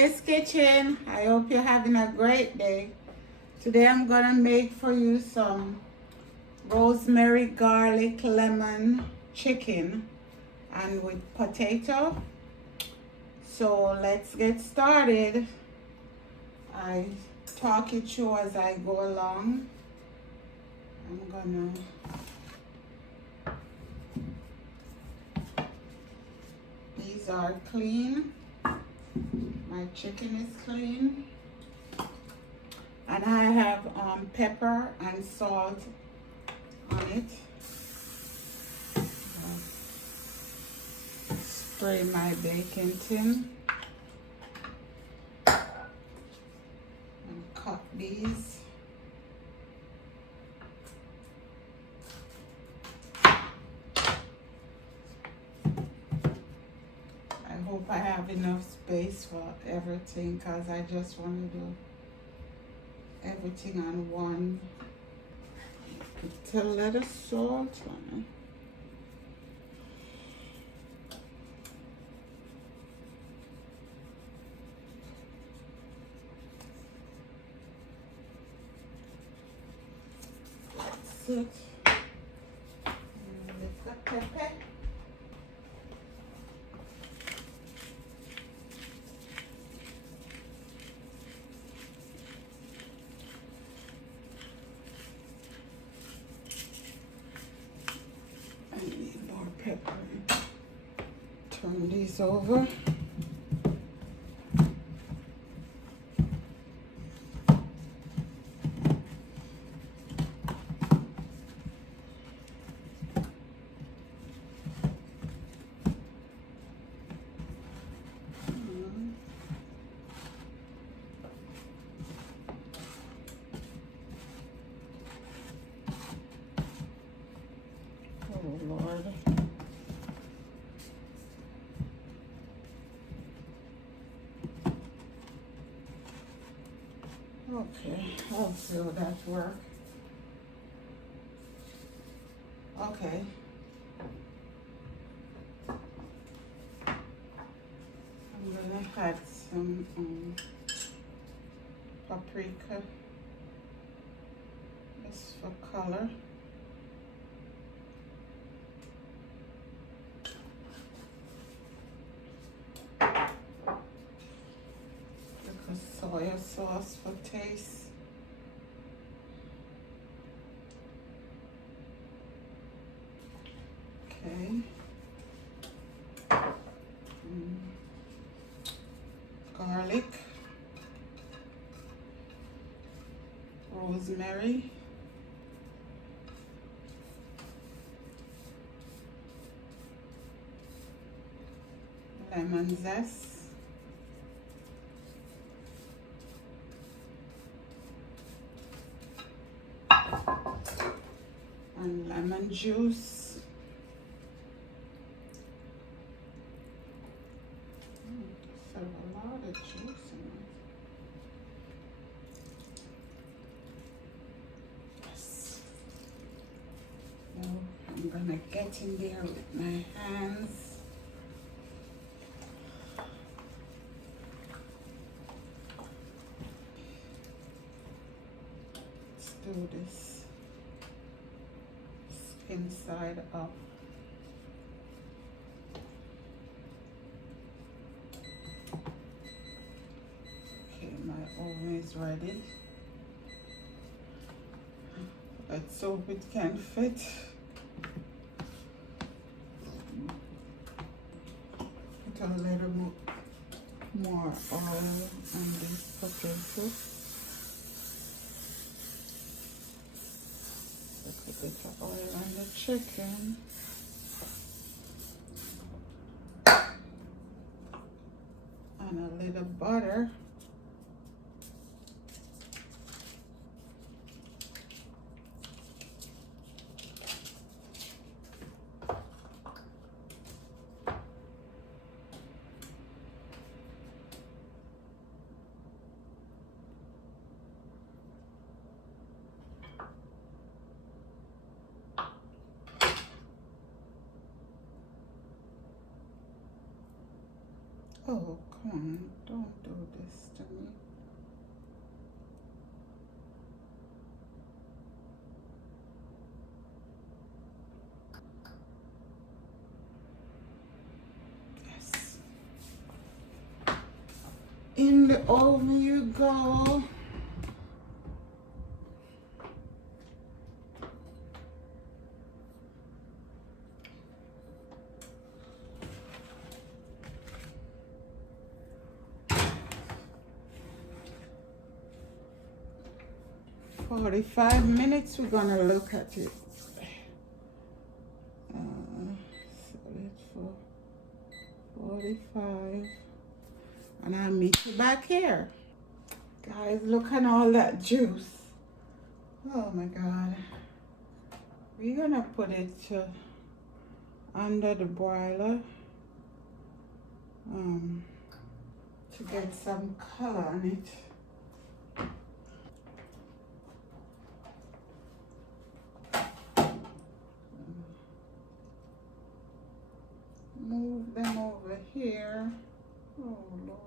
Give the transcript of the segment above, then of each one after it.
Jay's Kitchen. I hope you're having a great day. Today I'm gonna make for you some rosemary, garlic, lemon chicken and with potato. So let's get started. I talk it through as I go along. I'm gonna these are clean. My chicken is clean. And I have pepper and salt on it. Spray my baking tin. And cut these. I hope I have enough space for everything because I just want to do everything on one. Put a little salt on it. That's it. And little pepper. Pepper. Turn these over. Oh Lord. Okay, I'll see how that works. Okay. I'm gonna add some paprika, just for color. Soy sauce for taste. Okay. Garlic. Rosemary. Lemon zest. And lemon juice. So a lot of juice in it. Yes. Now I'm gonna get in there with my hands. Let's do this. Inside up. Okay, my oven is ready. Let's hope it can fit. Put a little more oil on this potato. Put a bit of oil on the chicken. And a little butter. Oh, come on, don't do this to me. Yes. In the oven you go. For 45 minutes we're gonna look at it. Set it for 45. And I'll meet you back here. Guys, look at all that juice. Oh my God. We're gonna put it under the boiler to get some color on it. Move them over here. Oh Lord.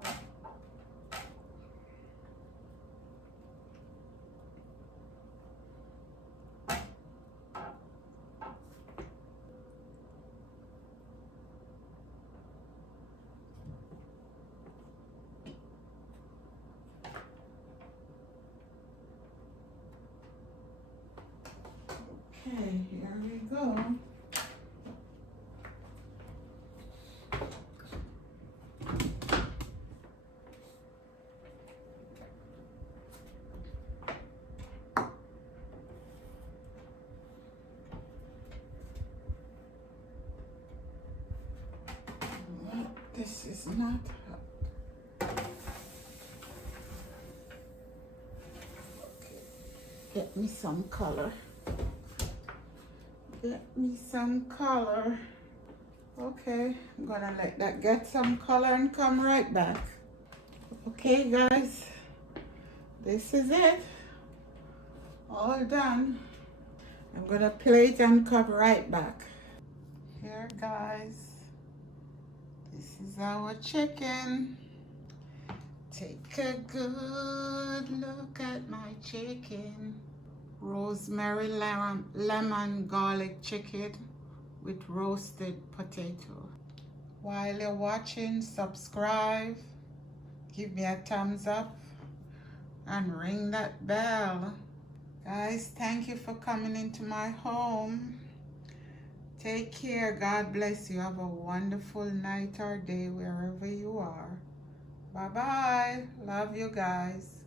Okay, here we go. This is not hot. Okay. Get me some color. Get me some color. Okay, I'm gonna let that get some color and come right back. Okay guys, this is it. All done. I'm gonna plate and come right back. Here guys, this is our chicken. Take a good look at my chicken. Rosemary lemon garlic chicken with roasted potato. While you're watching, subscribe, give me a thumbs up, and ring that bell. Guys, thank you for coming into my home. Take care. God bless you. Have a wonderful night or day wherever you are. Bye-bye. Love you guys.